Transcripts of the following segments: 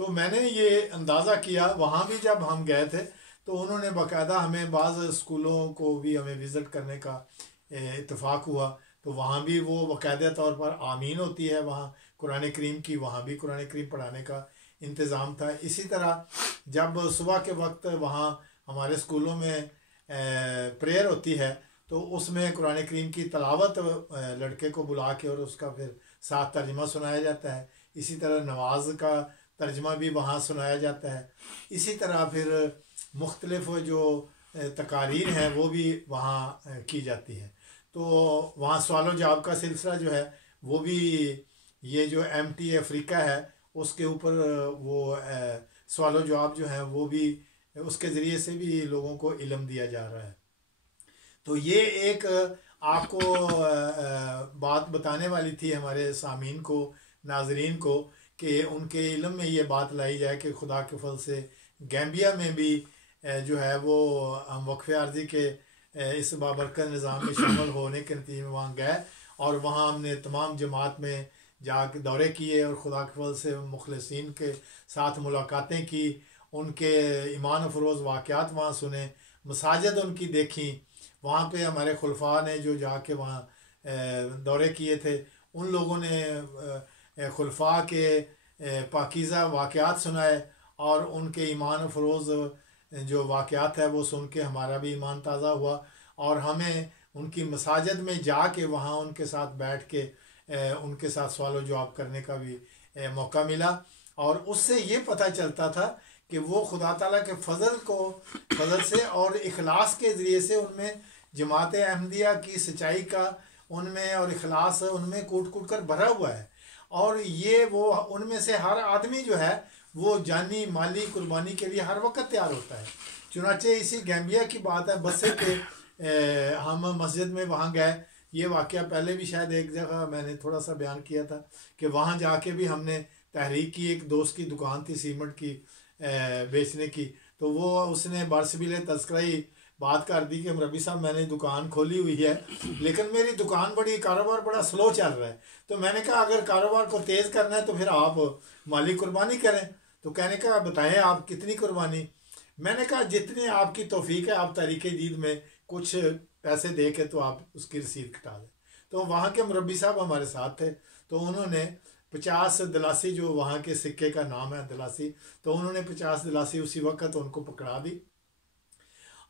تو میں نے یہ اندازہ کیا وہاں بھی جب ہم گئے تھے تو انہوں نے باقاعدہ ہمیں بعض اسکولوں کو بھی ہمیں وزٹ کرنے کا اتفاق ہوا، تو وہاں بھی وہ باقاعدہ طور پر آمین ہوتی ہے وہاں قرآن کریم کی، وہاں بھی قرآن کریم پڑھانے کا انتظام تھا۔ اسی طرح جب صبح کے وقت وہاں ہمارے اسکولوں میں پریئر ہوتی ہے تو اس میں قرآن کریم کی تلاوت لڑکے کو بلا کے اور اس کا پھر ساتھ ترجمہ سنایا جاتا ہے۔ اسی طرح نماز کا ترجمہ بھی وہاں سنایا جاتا ہے۔ اسی طرح پھر مختلف جو تقاریر ہیں وہ بھی وہاں کی جاتی ہے۔ تو وہاں سوال و جواب کا سلسلہ جو ہے وہ بھی یہ جو MT افریقہ ہے اس کے اوپر وہ سوال و جواب جو ہیں وہ بھی اس کے ذریعے سے بھی لوگوں کو علم دیا جا رہا ہے۔ تو یہ ایک آپ کو بات بتانے والی تھی ہمارے سامعین کو، ناظرین کو، کہ ان کے علم میں یہ بات لائی جائے کہ خدا کے فضل سے گیمبیا میں بھی جو ہے وہ ہم وقف عارضی کے اس بابرکت نظام میں شامل ہونے کے نتیجے میں وہاں گئے اور وہاں ہم نے تمام جماعت میں جا کے دورے کیے اور خدا کے فضل سے مخلصین کے ساتھ ملاقاتیں کی، ان کے ایمان افروز واقعات وہاں سنے، مساجد ان کی دیکھیں۔ وہاں پہ ہمارے خلفاء نے جو جا کے وہاں دورے کیے تھے ان لوگوں نے خلفاء کے پاکیزہ واقعات سنائے اور ان کے ایمان افروز جو واقعات ہے وہ سن کے ہمارا بھی ایمان تازہ ہوا، اور ہمیں ان کی مساجد میں جا کے وہاں ان کے ساتھ بیٹھ کے ان کے ساتھ سوال و جواب کرنے کا بھی موقع ملا، اور اس سے یہ پتہ چلتا تھا کہ وہ خدا تعالیٰ کے فضل سے اور اخلاص کے ذریعے سے ان میں جماعت احمدیہ کی سچائی کا ان میں اور اخلاص ان میں کوٹ کوٹ کر بھرا ہوا ہے، اور یہ وہ ان میں سے ہر آدمی جو ہے وہ جانی مالی قربانی کے لیے ہر وقت تیار ہوتا ہے۔ چنانچہ اسی گیمبیا کی بات ہے بس سے کہ ہم مسجد میں وہاں گئے، یہ واقعہ پہلے بھی شاید ایک جگہ میں نے تھوڑا سا بیان کیا تھا کہ وہاں جا کے بھی ہم نے تحریک کی، ایک دوست کی دکان تھی سیمنٹ کی بیچنے کی، تو وہ اس نے برسبیل تذکرہی بات کر دی کہ مربی صاحب میں نے دکان کھولی ہوئی ہے لیکن میری دکان کاروبار بڑا سلو چل رہا ہے، تو میں نے کہا اگر کاروبار کو تیز کرنا ہے تو پھر آپ مالی قربانی کریں۔ تو کہنے کا بتائیں آپ کتنی قربانی؟ میں نے کہا جتنی آپ کی توفیق ہے، آپ تحریک جدید میں کچھ پیسے دے کے تو آپ اس کی رسید کٹا دیں۔ تو وہاں کے مربی صاحب ہمارے ساتھ تھے، تو انہوں نے 50 دلاسی، جو وہاں کے سکے کا نام ہے دلاسی، تو انہوں نے 50 دلاسی اسی وقت ان کو پکڑا دی،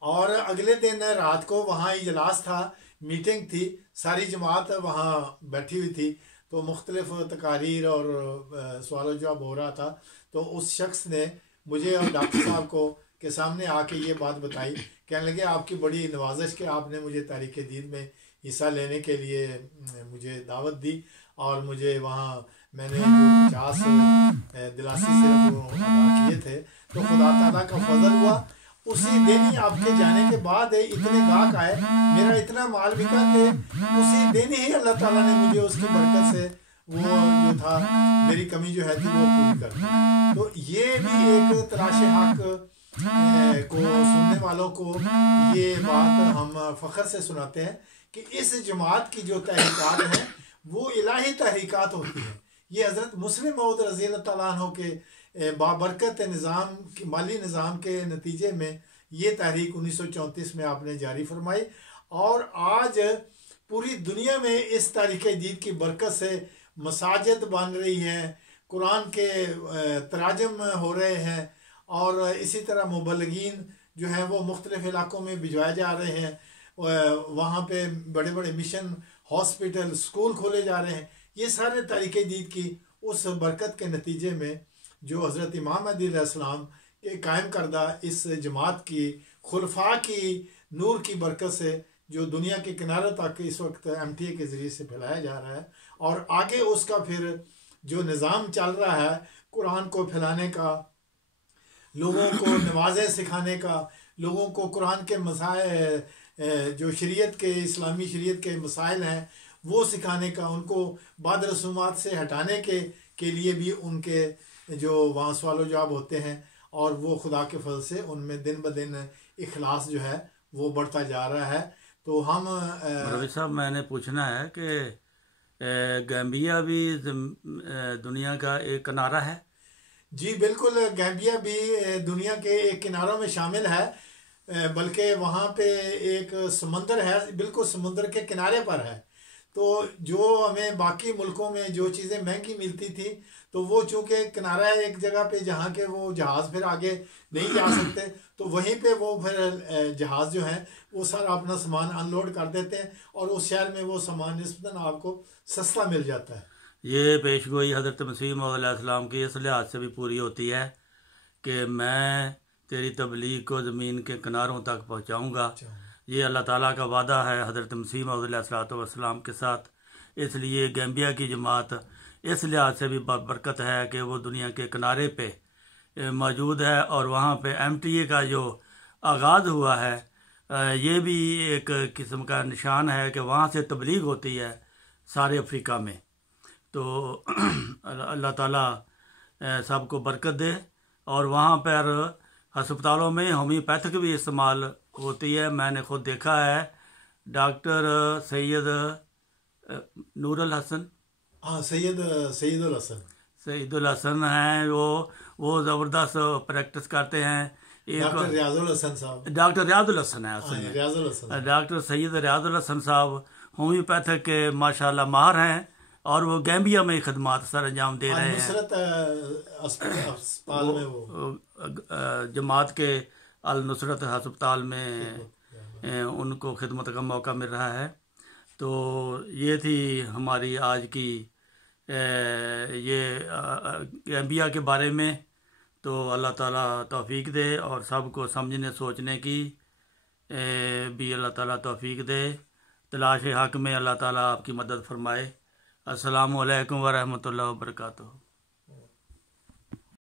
اور اگلے دن رات کو وہاں اجلاس تھا، میٹنگ تھی، ساری جماعت وہاں بیٹھی ہوئی تھی، تو مختلف تقاریر اور سوال و جواب ہو رہا تھا۔ تو اس شخص نے مجھے اور ڈاکٹر صاحب کو کے سامنے آ کے یہ بات بتائی، کہنے لگے آپ کی بڑی نوازش کہ آپ نے مجھے تحریک دین میں حصہ لینے کے لیے مجھے دعوت دی، اور مجھے وہاں میں نے جو 50 دلاسی صرف ادا کیے تھے، تو خدا تعالیٰ کا فضل ہوا، اسی دن ہی آپ کے جانے کے بعد اتنے گاہک آئے، میرا اتنا مال بکا کہ اسی دن ہی اللہ تعالیٰ نے مجھے اس کی برکت سے وہ جو تھا میری کمی جو ہے تھی وہ پوری کر دی۔ تو یہ بھی ایک تلاش حق کو سننے والوں کو یہ بات ہم فخر سے سناتے ہیں کہ اس جماعت کی جو تحریکات ہیں وہ الہی تحریکات ہوتی ہیں۔ یہ حضرت مسلم موعود رضی اللہ تعالیٰ عنہ کے بابرکت نظام، مالی نظام کے نتیجے میں یہ تحریک 1934 میں آپ نے جاری فرمائی، اور آج پوری دنیا میں اس تحریک جدید کی برکت سے مساجد بن رہی ہیں، قرآن کے تراجم ہو رہے ہیں، اور اسی طرح مبلغین جو ہیں وہ مختلف علاقوں میں بھجوائے جا رہے ہیں، وہاں پہ بڑے بڑے مشن، ہاسپٹل، سکول کھولے جا رہے ہیں۔ یہ سارے تحریک جدید کی اس برکت کے نتیجے میں جو حضرت امام مہدی علیہ السلام کے قائم کردہ اس جماعت کی خلفاء کی نور کی برکت سے جو دنیا کے کناروں تک اس وقت MTA کے ذریعے سے پھیلایا جا رہا ہے، اور آگے اس کا پھر جو نظام چل رہا ہے قرآن کو پھیلانے کا، لوگوں کو نمازیں سکھانے کا، لوگوں کو قرآن کے مسائل جو شریعت کے اسلامی شریعت کے مسائل ہیں وہ سکھانے کا، ان کو بعد رسومات سے ہٹانے کے لیے بھی ان کے جو وہاں سوال و جواب ہوتے ہیں، اور وہ خدا کے فضل سے ان میں دن بدن اخلاص جو ہے وہ بڑھتا جا رہا ہے۔ تو ہم روی صاحب میں نے پوچھنا ہے کہ گیمبیا بھی دنیا کا ایک کنارہ ہے؟ جی بالکل، گیمبیا بھی دنیا کے ایک کناروں میں شامل ہے، بلکہ وہاں پہ ایک سمندر ہے، بالکل سمندر کے کنارے پر ہے۔ تو جو ہمیں باقی ملکوں میں جو چیزیں مہنگی ملتی تھی، تو وہ چونکہ کنارہ ہے ایک جگہ پہ جہاں کے وہ جہاز پھر آگے نہیں جا سکتے، تو وہیں پہ وہ پھر جہاز جو ہیں وہ سارا اپنا سامان ان لوڈ کر دیتے ہیں، اور اس شہر میں وہ سامان نسبتاً آپ کو سستا مل جاتا ہے۔ یہ پیش گوئی حضرت مسیح موعود علیہ السلام کی اس لحاظ سے بھی پوری ہوتی ہے کہ میں تیری تبلیغ کو زمین کے کناروں تک پہنچاؤں گا۔ یہ اللہ تعالیٰ کا وعدہ ہے حضرت مسیح موعود علیہ السلام کے ساتھ۔ اس لیے گیمبیا کی جماعت اس لحاظ سے بھی برکت ہے کہ وہ دنیا کے کنارے پہ موجود ہے، اور وہاں پہ MTA کا جو آغاز ہوا ہے یہ بھی ایک قسم کا نشان ہے کہ وہاں سے تبلیغ ہوتی ہے سارے افریقہ میں۔ تو اللہ تعالیٰ سب کو برکت دے۔ اور وہاں پر ہسپتالوں میں ہومیوپیتھک بھی استعمال ہوتی ہے، میں نے خود دیکھا ہے۔ ڈاکٹر سید نور الحسن، ہاں سید الحسن، سعید الحسن ہیں، وہ زبردست پریکٹس کرتے ہیں۔ ڈاکٹر ریاض الحسن صاحب، ڈاکٹر ریاض الحسن ہے اصل میں، ریاض الحسن، ڈاکٹر سید ریاض الحسن صاحب ہومیوپیتھک کے ماشاءاللہ ماہر ہیں، اور وہ گیمبیا میں خدمات سر انجام دے رہے ہیں۔ نصرت اسپتال میں وہ جماعت کے النصرت ہسپتال میں ان کو خدمت کا موقع مل رہا ہے۔ تو یہ تھی ہماری آج کی یہ گیمبیا کے بارے میں۔ تو اللہ تعالیٰ توفیق دے، اور سب کو سمجھنے سوچنے کی بھی اللہ تعالیٰ توفیق دے۔ تلاش حق میں اللہ تعالیٰ آپ کی مدد فرمائے۔ السلام علیکم ورحمۃ اللہ وبرکاتہ۔